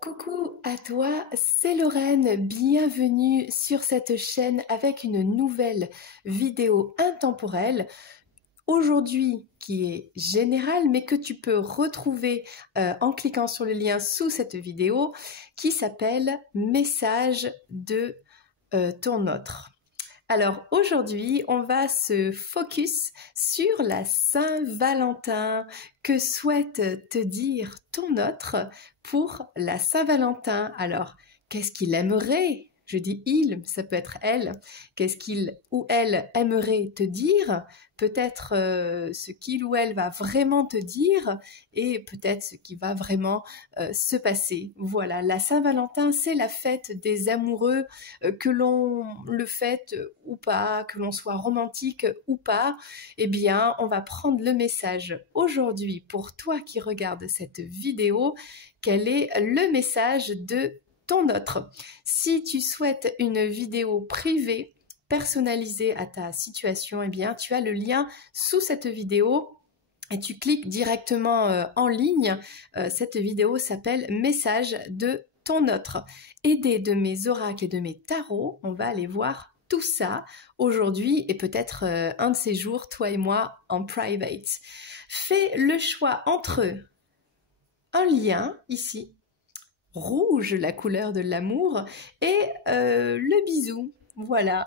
Coucou à toi, c'est Lorraine, bienvenue sur cette chaîne avec une nouvelle vidéo intemporelle. Aujourd'hui qui est générale mais que tu peux retrouver en cliquant sur le lien sous cette vidéo qui s'appelle « Message de ton autre ». Alors aujourd'hui, on va se focus sur la Saint-Valentin. Que souhaite te dire ton autre pour la Saint-Valentin? Alors, qu'est-ce qu'il aimerait? Je dis il, ça peut être elle. Qu'est-ce qu'il ou elle aimerait te dire? Peut-être ce qu'il ou elle va vraiment te dire et peut-être ce qui va vraiment se passer. Voilà, la Saint-Valentin, c'est la fête des amoureux, que l'on le fête ou pas, que l'on soit romantique ou pas. Eh bien, on va prendre le message aujourd'hui pour toi qui regardes cette vidéo. Quel est le message de ton autre? Si tu souhaites une vidéo privée, personnalisée à ta situation, eh bien, tu as le lien sous cette vidéo et tu cliques directement en ligne. Cette vidéo s'appelle « Message de ton autre ». Aidé de mes oracles et de mes tarots, on va aller voir tout ça aujourd'hui et peut-être un de ces jours, toi et moi, en private. Fais le choix entre un lien ici, rouge, la couleur de l'amour, et le bisou. Voilà.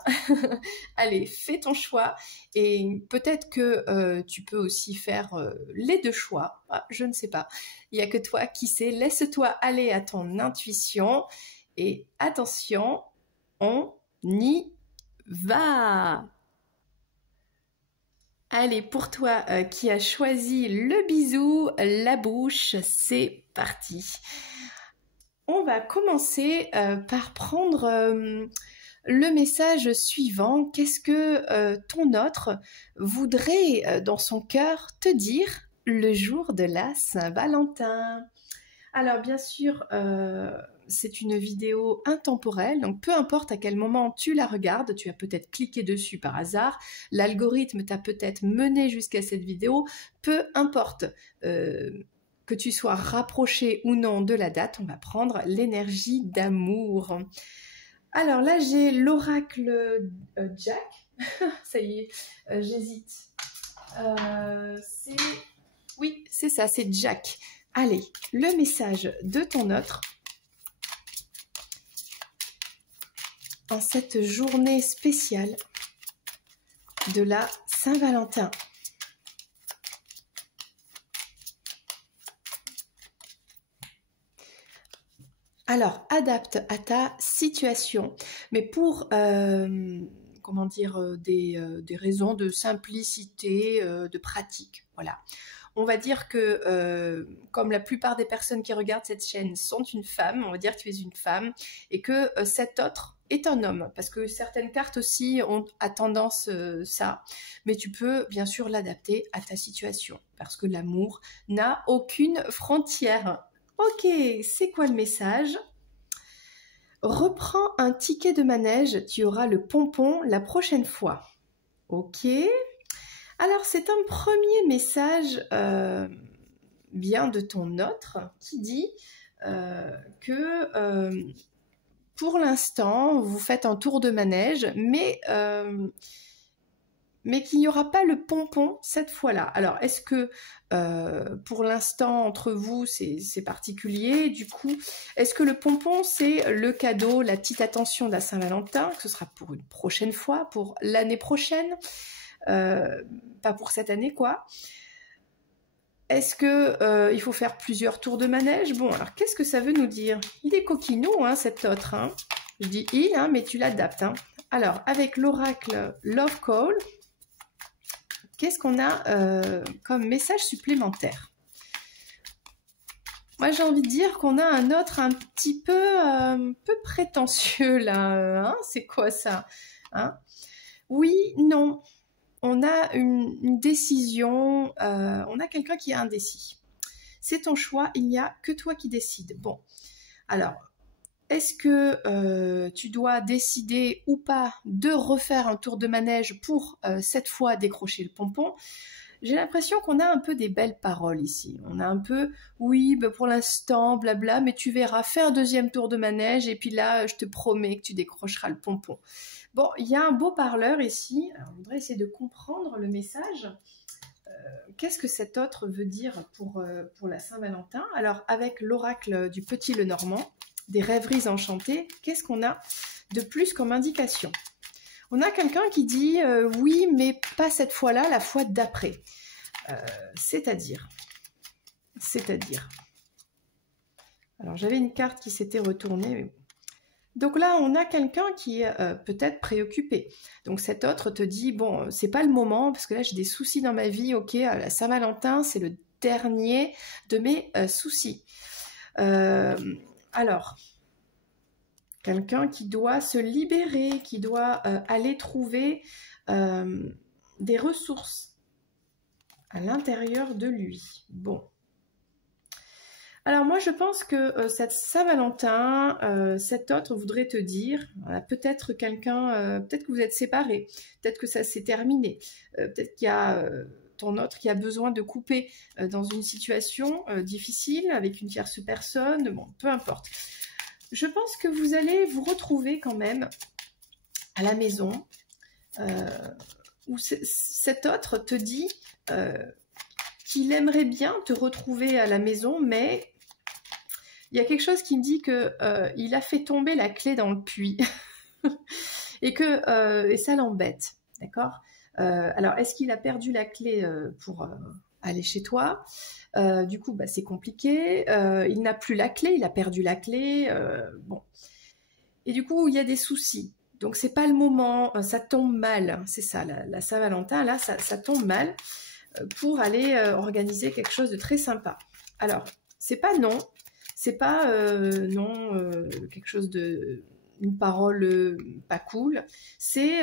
Allez, fais ton choix et peut-être que tu peux aussi faire les deux choix. Ah, je ne sais pas. Il n'y a que toi qui sais. Laisse-toi aller à ton intuition et attention, on y va. Allez, pour toi qui as choisi le bisou, la bouche, c'est parti. On va commencer par prendre le message suivant. Qu'est-ce que ton autre voudrait dans son cœur te dire le jour de la Saint-Valentin? Alors bien sûr, c'est une vidéo intemporelle, donc peu importe à quel moment tu la regardes, tu as peut-être cliqué dessus par hasard, l'algorithme t'a peut-être mené jusqu'à cette vidéo, peu importe. Que tu sois rapproché ou non de la date, on va prendre l'énergie d'amour. Alors là, j'ai l'oracle Jack. Ça y est, j'hésite. Oui, c'est ça, c'est Jack. Allez, le message de ton autre en cette journée spéciale de la Saint-Valentin. Alors, adapte à ta situation, mais pour comment dire, des raisons de simplicité, de pratique, voilà. On va dire que, comme la plupart des personnes qui regardent cette chaîne sont une femme, on va dire que tu es une femme, et que cet autre est un homme, parce que certaines cartes aussi ont à tendance ça, mais tu peux bien sûr l'adapter à ta situation, parce que l'amour n'a aucune frontière. Ok, c'est quoi le message? Reprends un ticket de manège, tu auras le pompon la prochaine fois. Ok. Alors c'est un premier message bien de ton autre qui dit que pour l'instant vous faites un tour de manège, mais qu'il n'y aura pas le pompon cette fois-là. Alors, est-ce que pour l'instant, entre vous, c'est particulier? Du coup, est-ce que le pompon, c'est le cadeau, la petite attention de la Saint-Valentin, que ce sera pour une prochaine fois, pour l'année prochaine, pas pour cette année, quoi? Est-ce que il faut faire plusieurs tours de manège? Bon, alors, qu'est-ce que ça veut nous dire? Il est coquinou, hein, cet autre. Hein. Je dis il, hein, mais tu l'adaptes. Hein. Alors, avec l'oracle Love Call, qu'est-ce qu'on a comme message supplémentaire? Moi, j'ai envie de dire qu'on a un autre un petit peu prétentieux, là. Hein, c'est quoi, ça? Hein? Oui, non. On a une décision, on a quelqu'un qui est indécis. C'est ton choix, il n'y a que toi qui décides. Bon, alors, est-ce que tu dois décider ou pas de refaire un tour de manège pour cette fois décrocher le pompon? j'ai l'impression qu'on a un peu des belles paroles ici. On a un peu, oui, bah pour l'instant, blabla, mais tu verras, fais un deuxième tour de manège et puis là, je te promets que tu décrocheras le pompon. Bon, il y a un beau parleur ici. Alors, on voudrait essayer de comprendre le message. Qu'est-ce que cet autre veut dire pour la Saint-Valentin? Alors, avec l'oracle du Petit Lenormand, des rêveries enchantées, qu'est-ce qu'on a de plus comme indication? On a quelqu'un qui dit oui, mais pas cette fois-là, la fois d'après. C'est-à-dire. Alors, j'avais une carte qui s'était retournée. Mais... Donc là, on a quelqu'un qui est peut-être préoccupé. Donc cet autre te dit, bon, c'est pas le moment, parce que là, j'ai des soucis dans ma vie. Ok, la Saint-Valentin, c'est le dernier de mes soucis. Alors... Quelqu'un qui doit se libérer, qui doit aller trouver des ressources à l'intérieur de lui. Bon. Alors moi, je pense que cette Saint-Valentin, cet autre voudrait te dire, voilà, peut-être quelqu'un, peut-être que vous êtes séparés, peut-être que ça s'est terminé, peut-être qu'il y a ton autre qui a besoin de couper dans une situation difficile avec une tierce personne, bon, peu importe. Je pense que vous allez vous retrouver quand même à la maison où cet autre te dit qu'il aimerait bien te retrouver à la maison, mais il y a quelque chose qui me dit qu'il a fait tomber la clé dans le puits et ça l'embête, d'accord? Alors, est-ce qu'il a perdu la clé pour aller chez toi? Du coup, bah, c'est compliqué. Il n'a plus la clé, il a perdu la clé. Bon. Et du coup, il y a des soucis. Donc, c'est pas le moment. Ça tombe mal. C'est ça, la Saint-Valentin, là, ça tombe mal pour aller organiser quelque chose de très sympa. Alors, c'est pas non. C'est pas quelque chose de... une parole pas cool. C'est...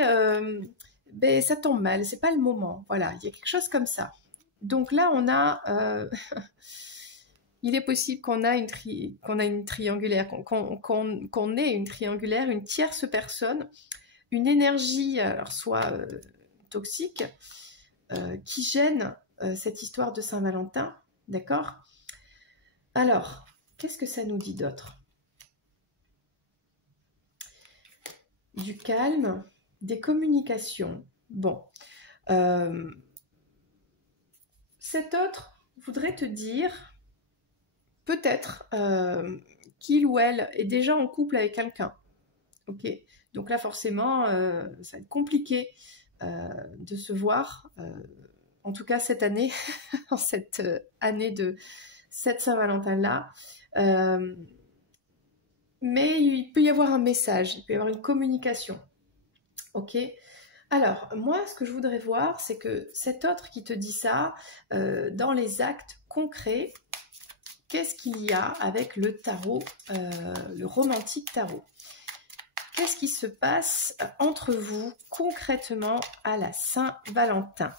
ben, ça tombe mal. C'est pas le moment. Voilà, il y a quelque chose comme ça. Donc là, on a, il est possible qu'on a une triangulaire, qu'on ait une triangulaire, une tierce personne, une énergie, alors soit toxique, qui gêne cette histoire de Saint-Valentin, d'accord? Alors, qu'est-ce que ça nous dit d'autre? Du calme, des communications. Bon. Cet autre voudrait te dire, peut-être, qu'il ou elle est déjà en couple avec quelqu'un. Ok, donc là forcément, ça va être compliqué de se voir, en tout cas cette année, en cette année de cette Saint-Valentin-là. Mais il peut y avoir un message, il peut y avoir une communication. Ok. Alors, moi, ce que je voudrais voir, c'est que cet autre qui te dit ça, dans les actes concrets, qu'est-ce qu'il y a avec le tarot, le romantique tarot? Qu'est-ce qui se passe entre vous concrètement à la Saint-Valentin?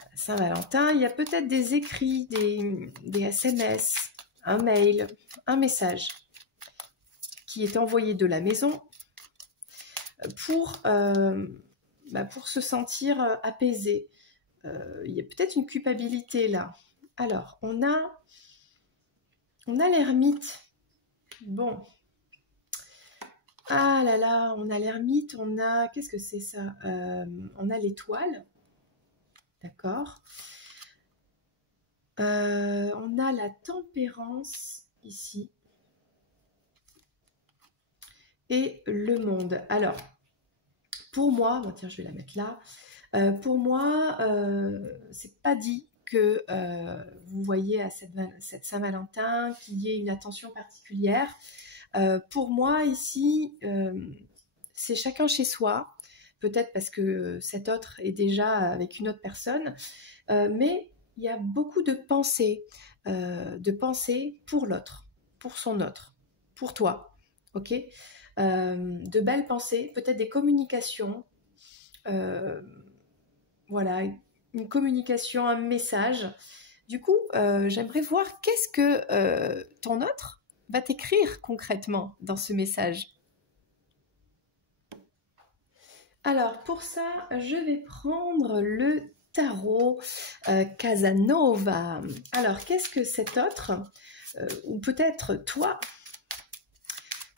À la Saint-Valentin, il y a peut-être des écrits, des SMS, un mail, un message qui est envoyé de la maison pour se sentir apaisé. Il y a peut-être une culpabilité là. Alors, on a l'ermite. Bon. Ah là là, on a l'ermite, on a... Qu'est-ce que c'est ça? On a l'étoile. D'accord. On a la tempérance ici. Et le monde. Alors, pour moi, bon, tiens, je vais la mettre là. Pour moi, c'est pas dit que vous voyez à cette Saint-Valentin qu'il y ait une attention particulière. Pour moi, ici, c'est chacun chez soi. Peut-être parce que cet autre est déjà avec une autre personne. Mais il y a beaucoup de pensées pour l'autre, pour son autre, pour toi. Ok ? De belles pensées, peut-être des communications, voilà, une communication, un message. Du coup, j'aimerais voir qu'est-ce que ton autre va t'écrire concrètement dans ce message. Alors, pour ça, je vais prendre le tarot Casanova. Alors, qu'est-ce que cet autre, ou peut-être toi,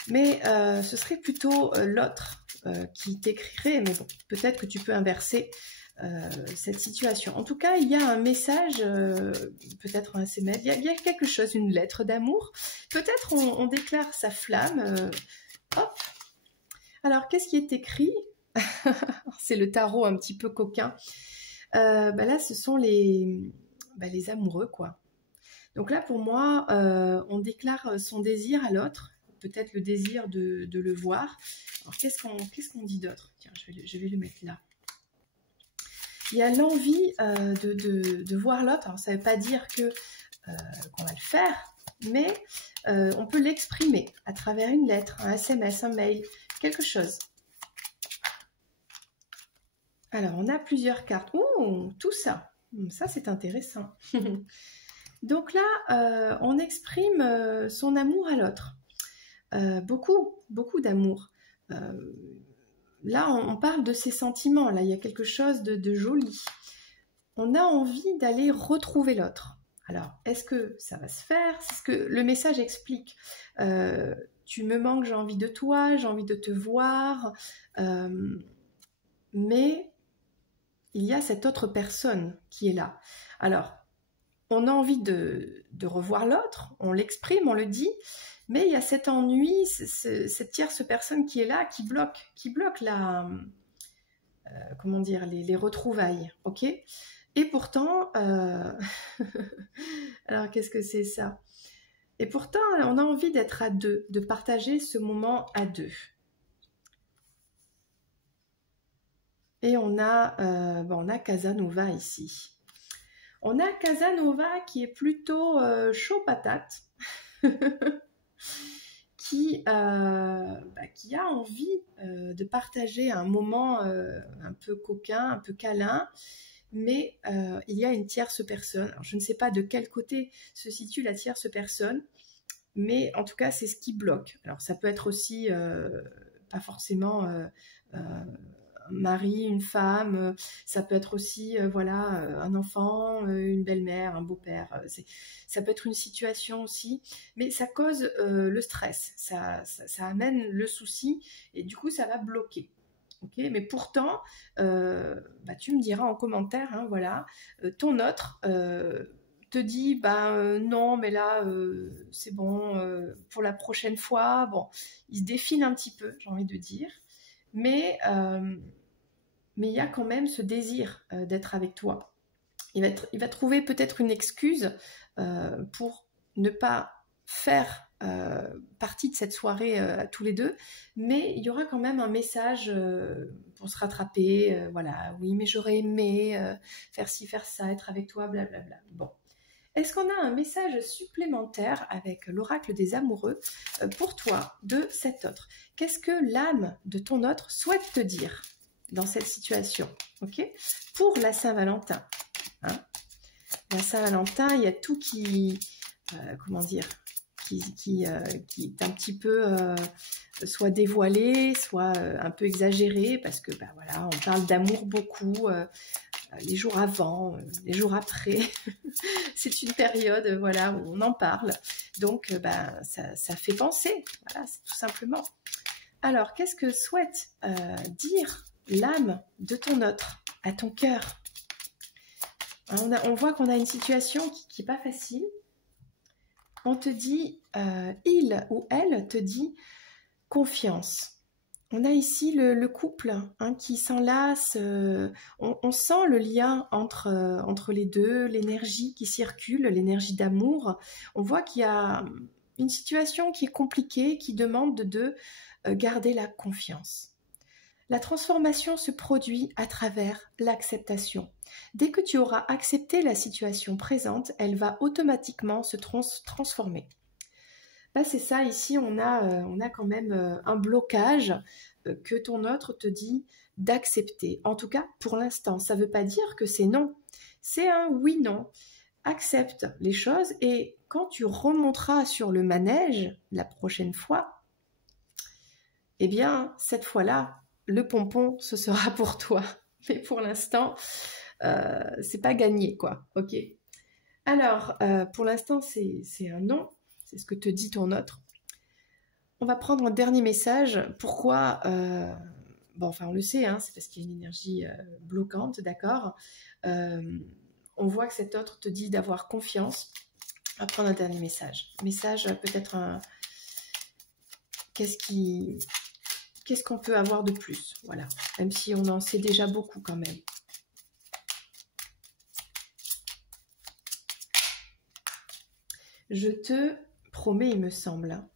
mais ce serait plutôt l'autre qui t'écrirait, mais bon, peut-être que tu peux inverser cette situation. En tout cas, il y a un message, peut-être un SMS, il y a quelque chose, une lettre d'amour. Peut-être on déclare sa flamme. Hop. Alors, qu'est-ce qui est écrit? C'est le tarot un petit peu coquin. Là, ce sont les amoureux, quoi. Donc là, pour moi, on déclare son désir à l'autre, peut-être le désir de le voir. Alors, qu'est-ce qu'on dit d'autre? Tiens, je vais le mettre là. Il y a l'envie de voir l'autre. Alors, ça ne veut pas dire qu'on va le faire, mais on peut l'exprimer à travers une lettre, un SMS, un mail, quelque chose. Alors, on a plusieurs cartes. Ouh, tout ça. Ça, c'est intéressant. Donc là, on exprime son amour à l'autre. Beaucoup d'amour. Là, on parle de ses sentiments. Là, il y a quelque chose de joli. On a envie d'aller retrouver l'autre. Alors, est-ce que ça va se faire? C'est ce que le message explique. Tu me manques, j'ai envie de toi, j'ai envie de te voir. Mais il y a cette autre personne qui est là. Alors, on a envie de revoir l'autre, on l'exprime, on le dit, mais il y a cet ennui, cette tierce personne qui est là, qui bloque la, comment dire, les retrouvailles, ok? Et pourtant, alors qu'est-ce que c'est ça? Et pourtant, on a envie d'être à deux, de partager ce moment à deux. Et on a Casanova ici. On a Casanova qui est plutôt chaud patate, qui a envie de partager un moment un peu coquin, un peu câlin, mais il y a une tierce personne. Alors, je ne sais pas de quel côté se situe la tierce personne, mais en tout cas, c'est ce qui bloque. Alors, ça peut être aussi, pas forcément... un mari, une femme, ça peut être aussi un enfant, une belle-mère, un beau-père, ça peut être une situation aussi, mais ça cause le stress, ça amène le souci et du coup ça va bloquer. Okay, mais pourtant, tu me diras en commentaire, hein, voilà, ton autre te dit non mais là c'est bon, pour la prochaine fois, bon, il se défile un petit peu, j'ai envie de dire. Mais il y a quand même ce désir d'être avec toi. Il va trouver peut-être une excuse pour ne pas faire partie de cette soirée tous les deux, mais il y aura quand même un message pour se rattraper. Voilà, oui, mais j'aurais aimé faire ci, faire ça, être avec toi, blablabla. Bon. Est-ce qu'on a un message supplémentaire avec l'oracle des amoureux pour toi de cet autre? Qu'est-ce que l'âme de ton autre souhaite te dire dans cette situation? Ok, pour la Saint-Valentin. Hein, la Saint-Valentin, il y a tout qui... comment dire, qui est un petit peu soit dévoilé, soit un peu exagéré, parce que voilà, on parle d'amour beaucoup les jours avant, les jours après. C'est une période voilà, où on en parle. Donc ça fait penser, voilà, c'est tout simplement. Alors, qu'est-ce que souhaite dire l'âme de ton autre à ton cœur? On voit qu'on a une situation qui n'est pas facile. On te dit, il ou elle te dit confiance. On a ici le couple qui s'enlace, on sent le lien entre les deux, l'énergie qui circule, l'énergie d'amour. On voit qu'il y a une situation qui est compliquée, qui demande de garder la confiance. La transformation se produit à travers l'acceptation. Dès que tu auras accepté la situation présente, elle va automatiquement se transformer. C'est ça, ici on a quand même un blocage que ton autre te dit d'accepter. En tout cas, pour l'instant, ça ne veut pas dire que c'est non. C'est un oui-non. Accepte les choses et quand tu remonteras sur le manège la prochaine fois, eh bien, cette fois-là, le pompon, ce sera pour toi. Mais pour l'instant, c'est pas gagné, quoi. Ok. Alors, pour l'instant, c'est un non. C'est ce que te dit ton autre. On va prendre un dernier message. Pourquoi bon, enfin, on le sait, hein, c'est parce qu'il y a une énergie bloquante, d'accord. On voit que cet autre te dit d'avoir confiance. On va prendre un dernier message. Message, peut-être un... Qu'est-ce qu'on peut avoir de plus? Voilà. Même si on en sait déjà beaucoup quand même. Je te promets, il me semble. Hein.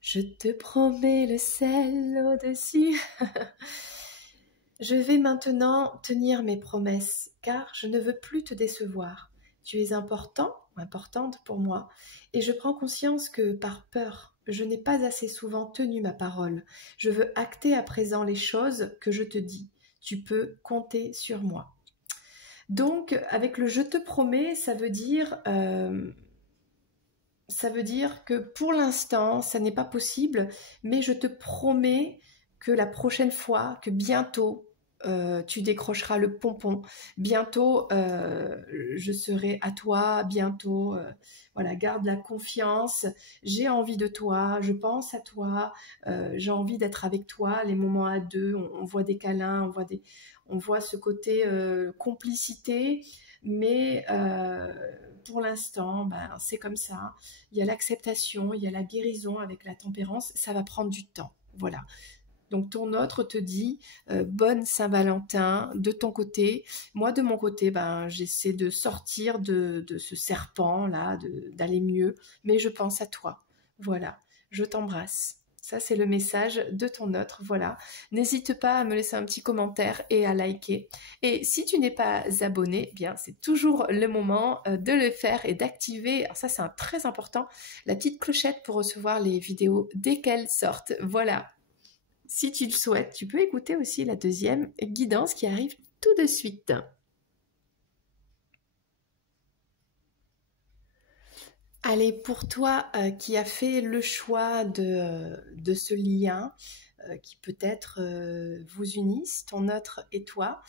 Je te promets le ciel au-dessus. Je vais maintenant tenir mes promesses, car je ne veux plus te décevoir. Tu es important ou importante pour moi, et je prends conscience que, par peur, je n'ai pas assez souvent tenu ma parole. Je veux acter à présent les choses que je te dis. Tu peux compter sur moi. Donc, avec le « je te promets », ça veut dire que pour l'instant, ça n'est pas possible, mais je te promets que la prochaine fois, que bientôt, tu décrocheras le pompon. Bientôt, je serai à toi. Bientôt, voilà, garde la confiance. J'ai envie de toi. Je pense à toi. J'ai envie d'être avec toi. Les moments à deux, on voit des câlins, on voit ce côté complicité. Mais pour l'instant, ben, c'est comme ça. Il y a l'acceptation, il y a la guérison avec la tempérance. Ça va prendre du temps. Voilà. Donc ton autre te dit bonne Saint-Valentin de ton côté. Moi de mon côté, ben, j'essaie de sortir de ce serpent là, d'aller mieux. Mais je pense à toi. Voilà, je t'embrasse. Ça c'est le message de ton autre. Voilà, n'hésite pas à me laisser un petit commentaire et à liker. Et si tu n'es pas abonné, eh bien c'est toujours le moment de le faire et d'activer. Alors ça c'est très important, la petite clochette pour recevoir les vidéos dès qu'elles sortent. Voilà. Si tu le souhaites, tu peux écouter aussi la deuxième guidance qui arrive tout de suite. Allez, pour toi qui as fait le choix de ce lien, qui peut-être vous unissent, ton autre et toi,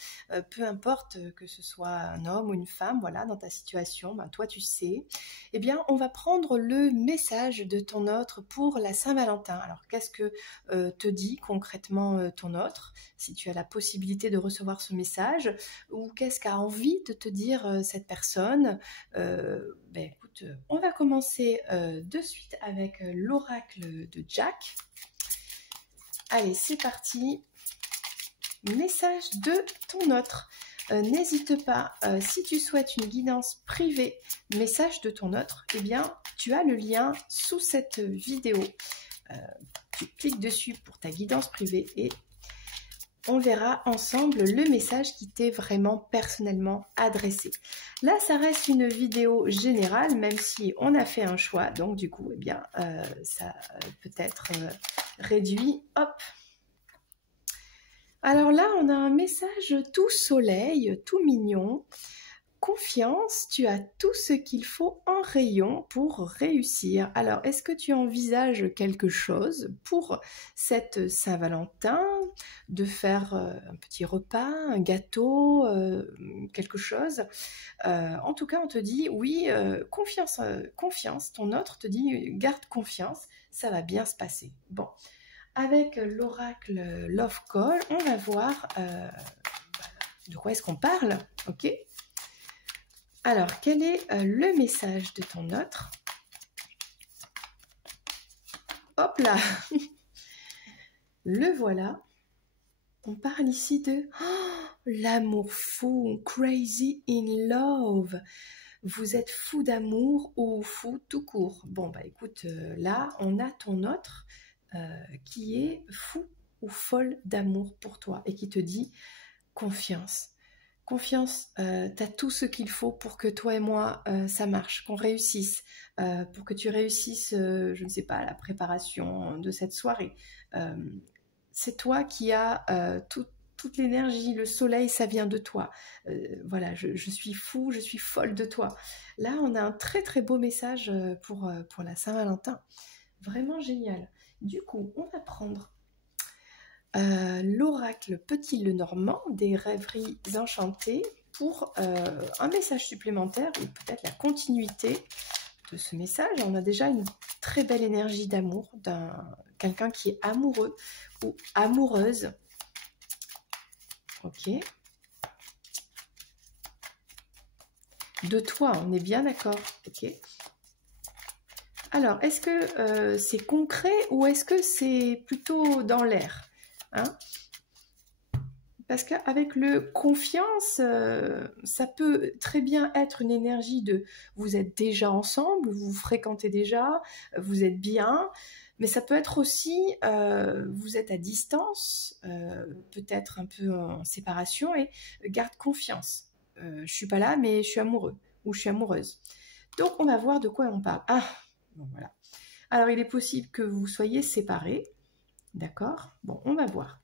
peu importe que ce soit un homme ou une femme, voilà, dans ta situation, ben, toi tu sais, eh bien on va prendre le message de ton autre pour la Saint-Valentin. Alors qu'est-ce que te dit concrètement ton autre, si tu as la possibilité de recevoir ce message, ou qu'est-ce qu'a envie de te dire cette personne? Ben écoute, on va commencer de suite avec l'oracle de Jack. Allez, c'est parti. Message de ton autre. N'hésite pas, si tu souhaites une guidance privée, message de ton autre, eh bien, tu as le lien sous cette vidéo. Tu cliques dessus pour ta guidance privée et on verra ensemble le message qui t'est vraiment personnellement adressé. Là, ça reste une vidéo générale, même si on a fait un choix. Donc, du coup, eh bien, ça peut être réduit. Hop. Alors là, on a un message tout soleil, tout mignon. Confiance, tu as tout ce qu'il faut en rayon pour réussir. Alors, est-ce que tu envisages quelque chose pour cette Saint-Valentin, de faire un petit repas, un gâteau, quelque chose? En tout cas, on te dit, oui, confiance, confiance. Ton autre te dit, garde confiance, ça va bien se passer. Bon, avec l'oracle Love Call, on va voir de quoi est-ce qu'on parle, ok? Alors, quel est le message de ton autre? Hop là. Le voilà. On parle ici de l'amour fou, crazy in love. Vous êtes fou d'amour ou fou tout court? Bon, bah écoute, là, on a ton autre qui est fou ou folle d'amour pour toi et qui te dit confiance. Confiance, tu as tout ce qu'il faut pour que toi et moi, ça marche, qu'on réussisse, pour que tu réussisses, je ne sais pas, la préparation de cette soirée. C'est toi qui as toute l'énergie, le soleil, ça vient de toi. Voilà, je suis fou, je suis folle de toi. Là, on a un très très beau message pour la Saint-Valentin. Vraiment génial. Du coup, on va prendre l'oracle Petit Lenormand des rêveries enchantées pour un message supplémentaire ou peut-être la continuité de ce message. On a déjà une très belle énergie d'amour d'un quelqu'un qui est amoureux ou amoureuse. Ok. De toi, on est bien d'accord. Ok. Alors, est-ce que c'est concret ou est-ce que c'est plutôt dans l'air, hein? Parce qu'avec le confiance, ça peut très bien être une énergie de vous êtes déjà ensemble, vous vous fréquentez déjà, vous êtes bien, mais ça peut être aussi vous êtes à distance, peut-être un peu en séparation et garde confiance. Je suis pas là, mais je suis amoureux ou je suis amoureuse. Donc on va voir de quoi on parle. Ah, bon voilà. Alors il est possible que vous soyez séparés, d'accord? Bon, on va voir.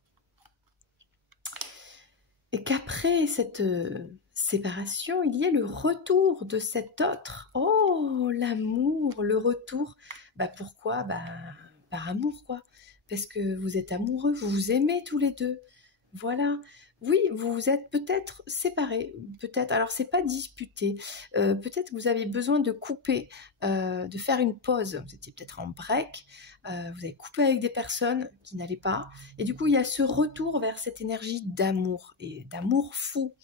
Et qu'après cette séparation, il y ait le retour de cet autre. Oh, l'amour, le retour. Bah pourquoi? Bah par amour quoi. Parce que vous êtes amoureux, vous vous aimez tous les deux. Voilà. Oui, vous vous êtes peut-être séparés, peut-être. Alors c'est pas disputé. Peut-être que vous avez besoin de couper, de faire une pause. Vous étiez peut-être en break. Vous avez coupé avec des personnes qui n'allaient pas. Et du coup, il y a ce retour vers cette énergie d'amour et d'amour fou.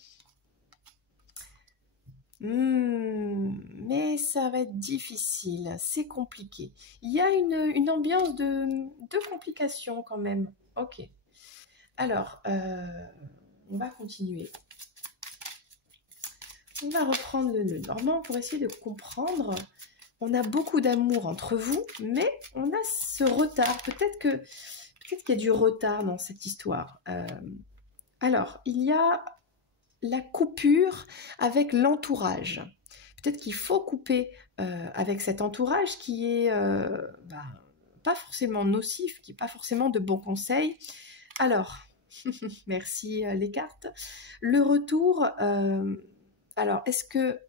Mais ça va être difficile, c'est compliqué. Il y a une ambiance de complication quand même. Ok. Alors, on va continuer. On va reprendre le Normand pour essayer de comprendre. On a beaucoup d'amour entre vous, mais on a ce retard. Peut-être qu'il y a du retard dans cette histoire. Alors, il y a la coupure avec l'entourage. Peut-être qu'il faut couper avec cet entourage qui est pas forcément nocif, qui n'est pas forcément de bons conseils. Alors, merci les cartes. Le retour, alors est-ce que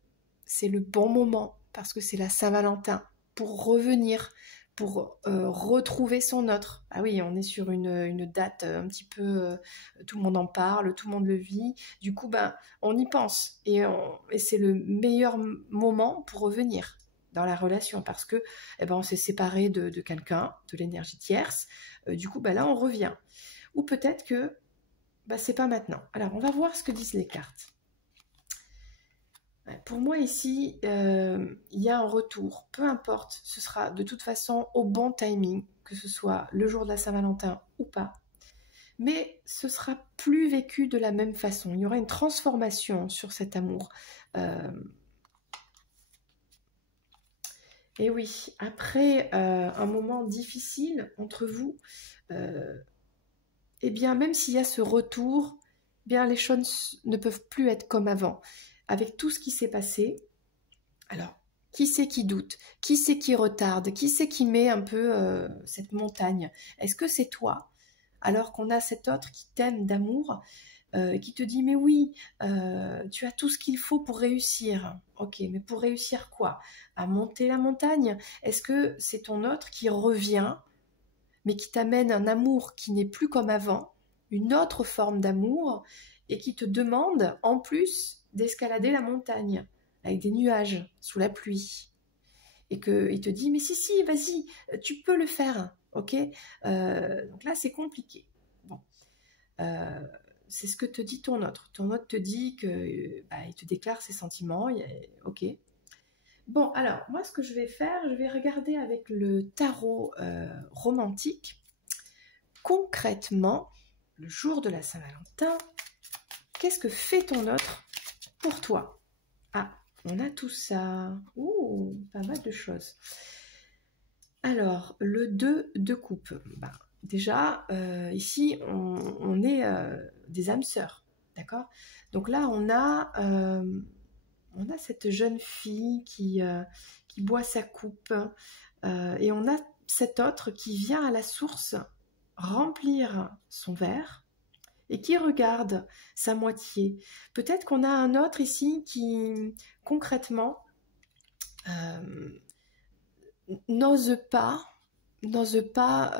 c'est le bon moment parce que c'est la Saint-Valentin pour revenir, pour retrouver son autre? Ah oui, on est sur une date un petit peu, tout le monde en parle, tout le monde le vit. Du coup, ben, on y pense et c'est le meilleur moment pour revenir dans la relation parce que on s'est séparé de quelqu'un, de l'énergie tierce. Du coup, ben là, on revient. Ou peut-être que c'est pas maintenant. Alors, on va voir ce que disent les cartes. Pour moi, ici, il y a un retour. Peu importe, ce sera de toute façon au bon timing, que ce soit le jour de la Saint-Valentin ou pas. Mais ce sera plus vécu de la même façon. Il y aura une transformation sur cet amour. Et oui, après un moment difficile entre vous, eh bien, même s'il y a ce retour, eh bien, les choses ne peuvent plus être comme avant. Avec tout ce qui s'est passé, alors, qui c'est qui doute? Qui c'est qui retarde? Qui c'est qui met un peu cette montagne? Est-ce que c'est toi? Alors qu'on a cet autre qui t'aime d'amour, qui te dit, mais oui, tu as tout ce qu'il faut pour réussir. Ok, mais pour réussir quoi? À monter la montagne? Est-ce que c'est ton autre qui revient mais qui t'amène un amour qui n'est plus comme avant, une autre forme d'amour, et qui te demande en plus d'escalader la montagne avec des nuages sous la pluie. Et qu'il te dit, mais si, vas-y, tu peux le faire, ok? Donc là, c'est compliqué. Bon. C'est ce que te dit ton autre. Ton autre te dit qu'il te déclare ses sentiments, ok. Bon, alors, moi, ce que je vais faire, je vais regarder avec le tarot romantique. Concrètement, le jour de la Saint-Valentin, qu'est-ce que fait ton autre pour toi? Ah, on a tout ça. Ouh, pas mal de choses. Alors, le 2 de coupe. Déjà, ici, on est des âmes sœurs, d'accord? Donc là, on a cette jeune fille qui boit sa coupe et on a cet autre qui vient à la source remplir son verre et qui regarde sa moitié. Peut-être qu'on a un autre ici qui concrètement n'ose pas n'ose pas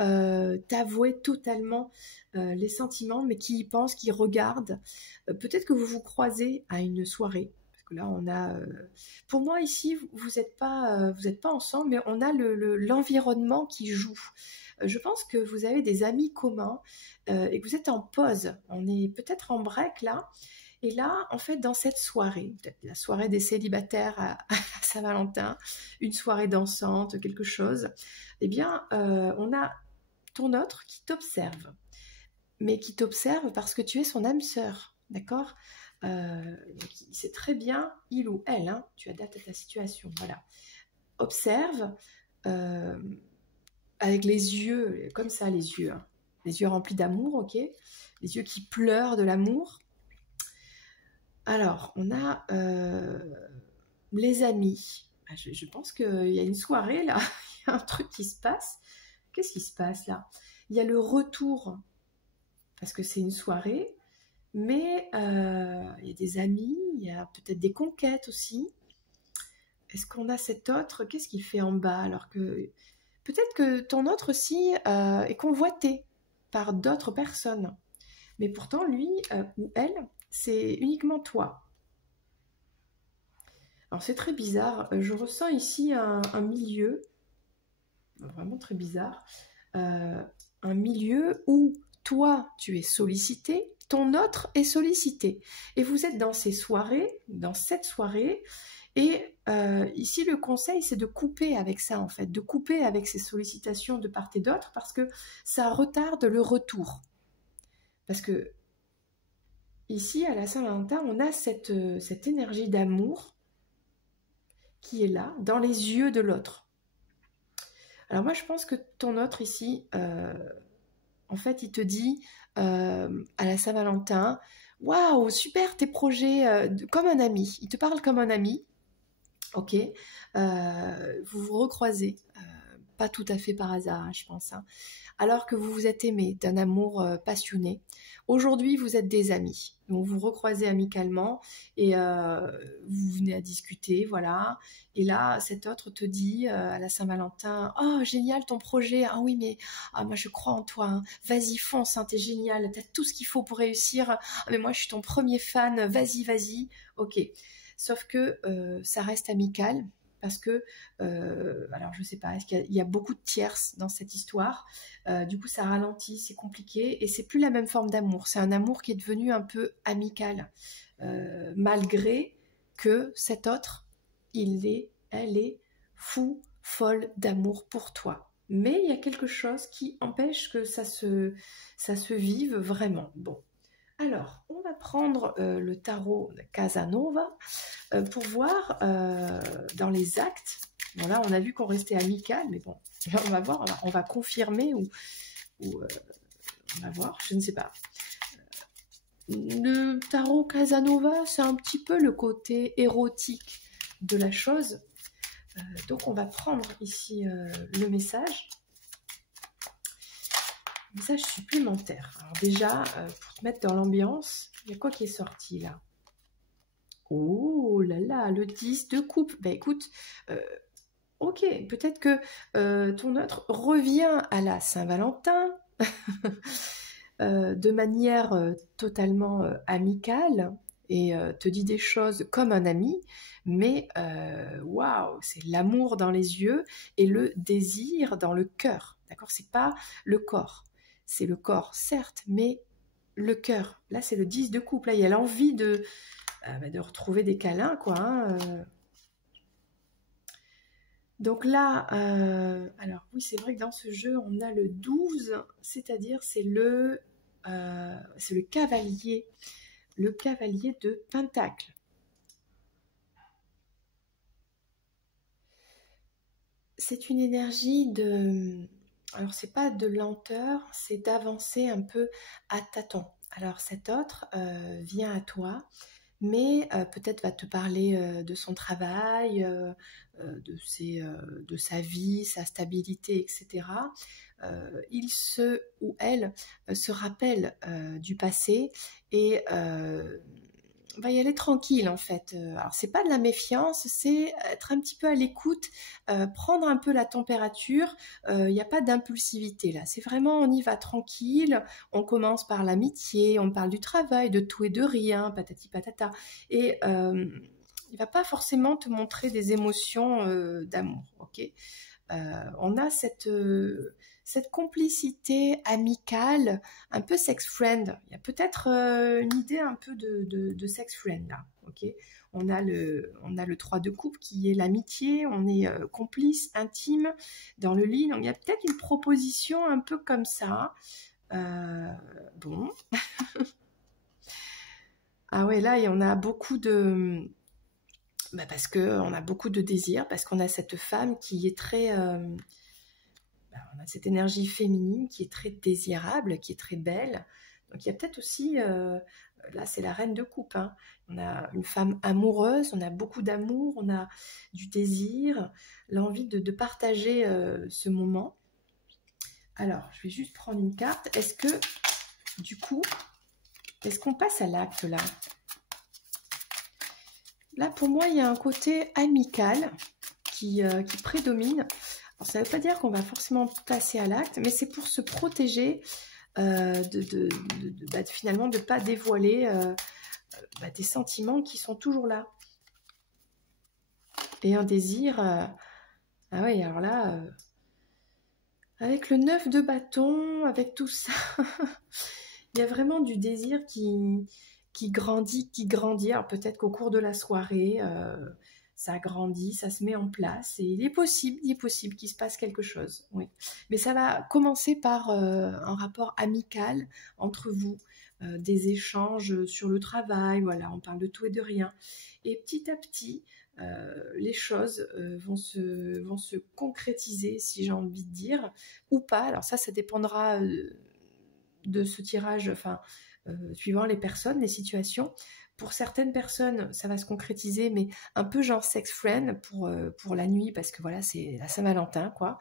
t'avouer totalement les sentiments, mais qui y pense, qui regarde. Peut-être que vous vous croisez à une soirée. Parce que là, on a... Pour moi, ici, vous n'êtes pas ensemble, mais on a l'environnement qui joue. Je pense que vous avez des amis communs et que vous êtes en pause. On est peut-être en break là. Et là, en fait, dans cette soirée, peut-être la soirée des célibataires à Saint-Valentin, une soirée dansante, quelque chose, eh bien, on a ton autre qui t'observe. Mais qui t'observe parce que tu es son âme sœur, d'accord? Il sait très bien, il ou elle, hein, tu adaptes à ta situation, voilà. Observe avec les yeux, comme ça, hein. Les yeux remplis d'amour, ok? Les yeux qui pleurent de l'amour. Alors, on a les amis. Je pense qu'il y a une soirée là, il y a un truc qui se passe. Qu'est-ce qui se passe là? Il y a le retour, parce que c'est une soirée, mais il y a des amis, il y a peut-être des conquêtes aussi. Est-ce qu'on a cet autre? Qu'est-ce qu'il fait en bas? Alors que peut-être que ton autre aussi est convoité par d'autres personnes. Mais pourtant, lui ou elle, c'est uniquement toi. Alors c'est très bizarre, je ressens ici un milieu, vraiment très bizarre, un milieu où toi tu es sollicité, ton autre est sollicité. Et vous êtes dans cette soirée, et ici le conseil c'est de couper avec ça en fait, de couper avec ces sollicitations de part et d'autre parce que ça retarde le retour. Parce que ici à la Saint-Valentin, on a cette énergie d'amour qui est là, dans les yeux de l'autre. Alors moi, je pense que ton autre ici, en fait, il te dit à la Saint-Valentin, waouh, super tes projets, comme un ami. Il te parle comme un ami, ok. Vous vous recroisez, pas tout à fait par hasard, hein, je pense. Hein. Alors que vous vous êtes aimés d'un amour passionné. Aujourd'hui, vous êtes des amis. Donc, vous recroisez amicalement et vous venez à discuter, voilà. Et là, cet autre te dit à la Saint-Valentin, oh, génial ton projet. Ah oui, mais moi, je crois en toi. Hein. Vas-y, fonce, hein, t'es génial. T'as tout ce qu'il faut pour réussir. Ah, mais moi, je suis ton premier fan. Vas-y, vas-y. Ok. Sauf que ça reste amical. Parce que, alors je sais pas, est-ce qu'il y a beaucoup de tierces dans cette histoire, du coup ça ralentit, c'est compliqué, et c'est plus la même forme d'amour, c'est un amour qui est devenu un peu amical, malgré que cet autre, elle est fou, folle d'amour pour toi. Mais il y a quelque chose qui empêche que ça se vive vraiment. Bon, alors, on va prendre le tarot de Casanova pour voir dans les actes. Bon, là, on a vu qu'on restait amical, mais bon, là, on va voir, on va confirmer ou on va voir, je ne sais pas. Le tarot Casanova, c'est un petit peu le côté érotique de la chose. Donc, on va prendre ici le message. Message supplémentaire. Alors déjà, pour te mettre dans l'ambiance, il y a quoi qui est sorti là? Oh là là, le 10 de coupe. Ben écoute, ok, peut-être que ton autre revient à la Saint-Valentin de manière totalement amicale et te dit des choses comme un ami, mais waouh, c'est l'amour dans les yeux et le désir dans le cœur. D'accord? C'est pas le corps. C'est le corps, certes, mais le cœur. Là, c'est le 10 de coupe. Là, il y a l'envie de retrouver des câlins, quoi. Hein. Donc là, alors oui, c'est vrai que dans ce jeu, on a le 12, c'est-à-dire c'est le cavalier de Pentacle. C'est une énergie de... Alors, c'est pas de lenteur, c'est d'avancer un peu à tâtons. Alors, cet autre vient à toi, mais peut-être va te parler de son travail, de sa vie, sa stabilité, etc. Il ou elle se rappelle du passé et va y aller tranquille en fait. Alors c'est pas de la méfiance, c'est être un petit peu à l'écoute, prendre un peu la température. Il n'y a pas d'impulsivité là. C'est vraiment on y va tranquille. On commence par l'amitié, on parle du travail, de tout et de rien, patati patata. Et il va pas forcément te montrer des émotions d'amour, ok. On a cette complicité amicale, un peu sex friend. Il y a peut-être une idée un peu de sex friend là, ok. On a le 3 de coupe qui est l'amitié, on est complice, intime dans le lit. Donc il y a peut-être une proposition un peu comme ça. Bon. Ah ouais, là, on a beaucoup de... parce qu'on a beaucoup de désirs, parce qu'on a cette femme qui est très... on a cette énergie féminine qui est très désirable, qui est très belle. Donc il y a peut-être aussi, là c'est la reine de coupe, hein. On a une femme amoureuse, on a beaucoup d'amour, on a du désir, l'envie de partager ce moment. Alors, je vais juste prendre une carte. Est-ce que, du coup, est-ce qu'on passe à l'acte là? Là, pour moi, il y a un côté amical qui prédomine. Alors, ça ne veut pas dire qu'on va forcément passer à l'acte, mais c'est pour se protéger finalement de ne pas dévoiler des sentiments qui sont toujours là. Et un désir... ah oui, alors là... avec le 9 de bâton, avec tout ça, il y a vraiment du désir qui grandit. Alors peut-être qu'au cours de la soirée, ça grandit, ça se met en place. Et il est possible qu'il se passe quelque chose. Oui. Mais ça va commencer par un rapport amical entre vous, des échanges sur le travail. Voilà, on parle de tout et de rien. Et petit à petit, les choses vont se concrétiser, si j'ai envie de dire, ou pas. Alors ça dépendra de ce tirage, suivant les personnes, les situations. Pour certaines personnes, ça va se concrétiser, mais un peu genre sex friend pour la nuit, parce que voilà, c'est la Saint-Valentin, quoi.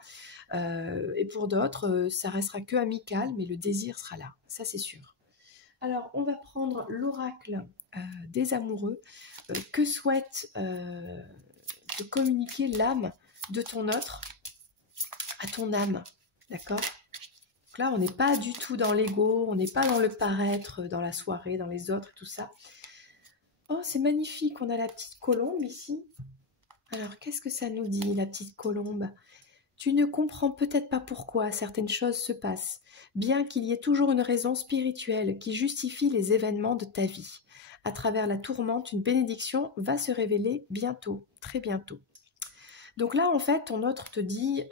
Et pour d'autres, ça restera que amical, mais le désir sera là, ça c'est sûr. Alors, on va prendre l'oracle des amoureux. Que souhaite te communiquer l'âme de ton autre à ton âme, d'accord? Donc là, on n'est pas du tout dans l'ego, on n'est pas dans le paraître, dans la soirée, dans les autres, tout ça. Oh, c'est magnifique, on a la petite colombe ici. Alors, qu'est-ce que ça nous dit, la petite colombe? Tu ne comprends peut-être pas pourquoi certaines choses se passent, bien qu'il y ait toujours une raison spirituelle qui justifie les événements de ta vie. À travers la tourmente, une bénédiction va se révéler bientôt, très bientôt. Donc là, en fait, ton autre te dit,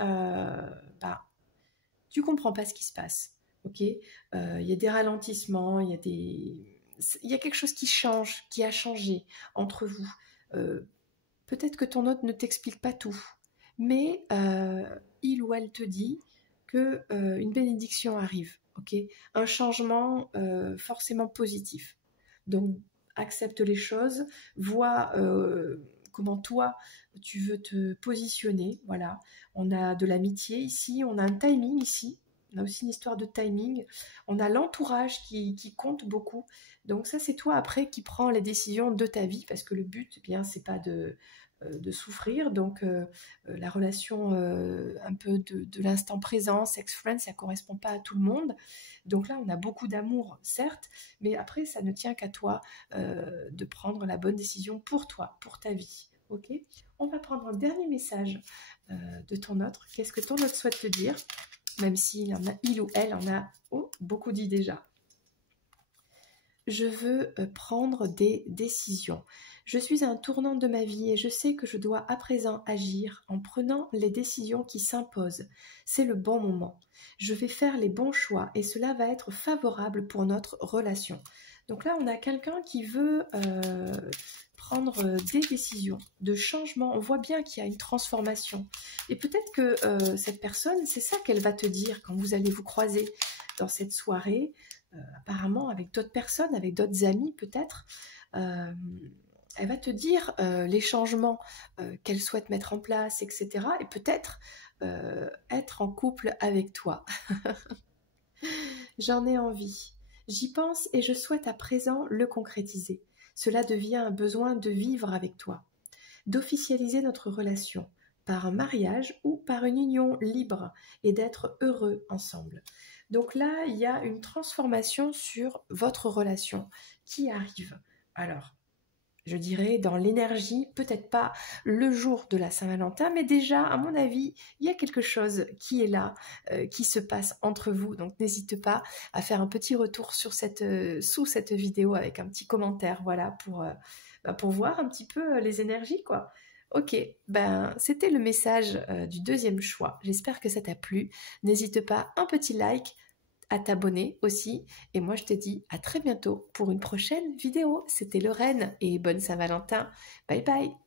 tu comprends pas ce qui se passe, ok? Il y a des ralentissements, il y a quelque chose qui change, qui a changé entre vous. Peut-être que ton autre ne t'explique pas tout, mais il ou elle te dit que une bénédiction arrive, ok? Un changement forcément positif. Donc, accepte les choses, vois comment toi, tu veux te positionner. Voilà, on a de l'amitié ici, on a un timing ici. On a aussi une histoire de timing. On a l'entourage qui compte beaucoup. Donc ça, c'est toi après qui prends les décisions de ta vie, parce que le but, eh bien, c'est pas de souffrir. Donc la relation un peu de l'instant présent, sex friend, ça correspond pas à tout le monde. Donc là, on a beaucoup d'amour, certes, mais après, ça ne tient qu'à toi de prendre la bonne décision pour toi, pour ta vie. Ok? On va prendre un dernier message de ton autre. Qu'est-ce que ton autre souhaite te dire? Même s'il en a, il ou elle en a beaucoup dit déjà. Je veux prendre des décisions. Je suis à un tournant de ma vie et je sais que je dois à présent agir en prenant les décisions qui s'imposent. C'est le bon moment. Je vais faire les bons choix et cela va être favorable pour notre relation. Donc là, on a quelqu'un qui veut prendre des décisions de changement. On voit bien qu'il y a une transformation. Et peut-être que cette personne, c'est ça qu'elle va te dire quand vous allez vous croiser dans cette soirée. Apparemment avec d'autres personnes, avec d'autres amis peut-être, elle va te dire les changements qu'elle souhaite mettre en place, etc. Et peut-être être en couple avec toi. J'en ai envie. J'y pense et je souhaite à présent le concrétiser. cela devient un besoin de vivre avec toi, d'officialiser notre relation par un mariage ou par une union libre et d'être heureux ensemble. Donc là, il y a une transformation sur votre relation qui arrive. Alors, je dirais dans l'énergie, peut-être pas le jour de la Saint-Valentin, mais déjà, à mon avis, il y a quelque chose qui est là, qui se passe entre vous. Donc n'hésite pas à faire un petit retour sur sous cette vidéo avec un petit commentaire, voilà, pour voir un petit peu les énergies, quoi. Ok, ben c'était le message du deuxième choix. J'espère que ça t'a plu. N'hésite pas, un petit like, à t'abonner aussi. Et moi, je te dis à très bientôt pour une prochaine vidéo. C'était Lorraine et bonne Saint-Valentin. Bye bye.